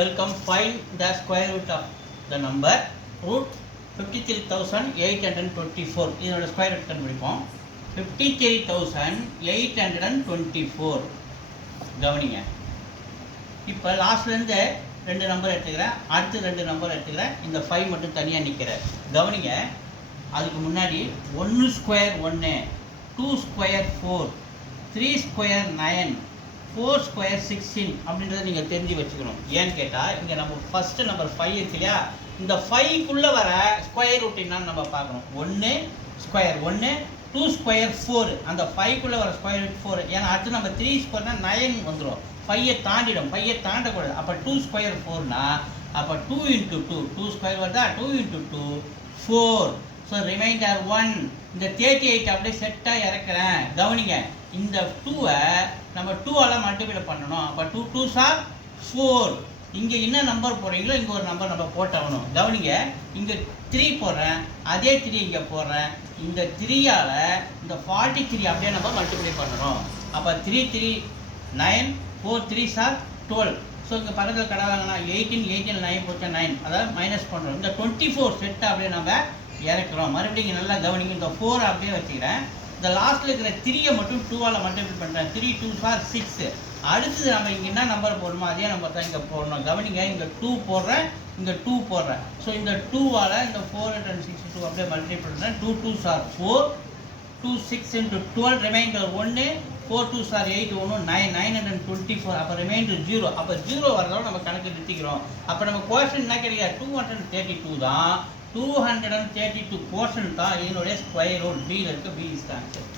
welcome. Find the square root of the number root 53,824. இதனோட square root கண்டுபிடிப்போம். 53,824. கவனிங்க. இப்போ லாஸ்ட்லேருந்து ரெண்டு நம்பர் எடுத்துக்கிறேன், அடுத்து ரெண்டு நம்பர் எடுத்துக்கிறேன், இந்த 5 மட்டும் தனியாக நிற்கிறேன். கவனிங்க, அதுக்கு முன்னாடி 1 ஸ்கொயர் 1, 2 ஸ்கொயர் 4, 3 ஸ்கொயர் 9, 4 ஸ்கொயர் 16 அப்படின்றத நீங்கள் தெரிஞ்சு வச்சுக்கணும். ஏன்னு கேட்டால் இங்கே நம்ம ஃபஸ்ட்டு நம்பர் 5 இருக்கு இல்லையா, இந்த 5க்குள்ளே வர ஸ்கொயர் ரூட் என்னன்னு நம்ம பார்க்கணும். 1 ஸ்கொயர் 1, 2 ஸ்கொயர் 4, அந்த 5க்குள்ளே வர ஸ்கொயர் ரூட் 4. ஏன்னா அடுத்து நம்ம 3 ஸ்கொயர்னா 9 வந்துடும், 5ஐ தாண்டிடும், 5ஐ தாண்டக்கூடாது. அப்போ 2 ஸ்கொயர் 4னா அப்போ 2 × 2, 2 ஸ்கொயர் வருதா, 2 × 2 4. So remainder 1. இந்த 38 அப்படியே செட்டாக இறக்குறேன். கவனிங்க, இந்த 2வை நம்ம 2ஆல் மல்டிப்ளை பண்ணணும். அப்போ 2 2s are 4. இங்கே என்ன நம்பர் போடுறீங்களோ இங்கே ஒரு நம்பர் நம்ம போட்டாகணும். கவனிங்க, இங்கே 3 போடுறேன், அதே 3 இங்கே போடுறேன். இந்த 3ஆல் இந்த 43 அப்படியே நம்ம மல்டிப்ளை பண்ணணும். அப்போ 3 3 9, 4 3s are 12. ஸோ இங்கே பக்கத்தில் கடை வாங்கினா 18 18 9 போச்சா 9, அதாவது மைனஸ் பண்ணுறோம். இந்த 24 செட்டை அப்படியே நம்ம இறக்குறோம். மறுபடியும் நல்லா கவனிங்க, இந்த 4 அப்படியே வச்சுக்கிறேன். இந்த லாஸ்ட்டில் இருக்கிற 3ஐ மட்டும் 2ஆல் மல்டிப்ளை பண்ணுறேன். 3 2s are 6. அடுத்தது நம்ம இங்கே என்ன நம்பர் போடணுமோ அதே நம்பர் தான் இங்கே போடணும். கவனிங்க, இங்கே 2 போடுறேன், இங்கே 2 போடுறேன். ஸோ இந்த 2ஆல் இந்த 462 அப்படியே மல்டிப்ளை பண்ணுறேன். 2 2s are 4, 2 6 × 12, reminder 1, 4 2s are 8, 1 9, 924. அப்போ ரிமைண்டர் 0. அப்போ 0 வரதாலும் நம்ம கணக்கு நிறுத்திக்கிறோம். அப்போ நம்ம கோஷன் என்ன கிடையாது, 232 தான். 232 கோஷன் தான் இதனுடைய ஸ்கொயர் ரூட். பியில் இருக்க பி இஸ் ஆன்சர்.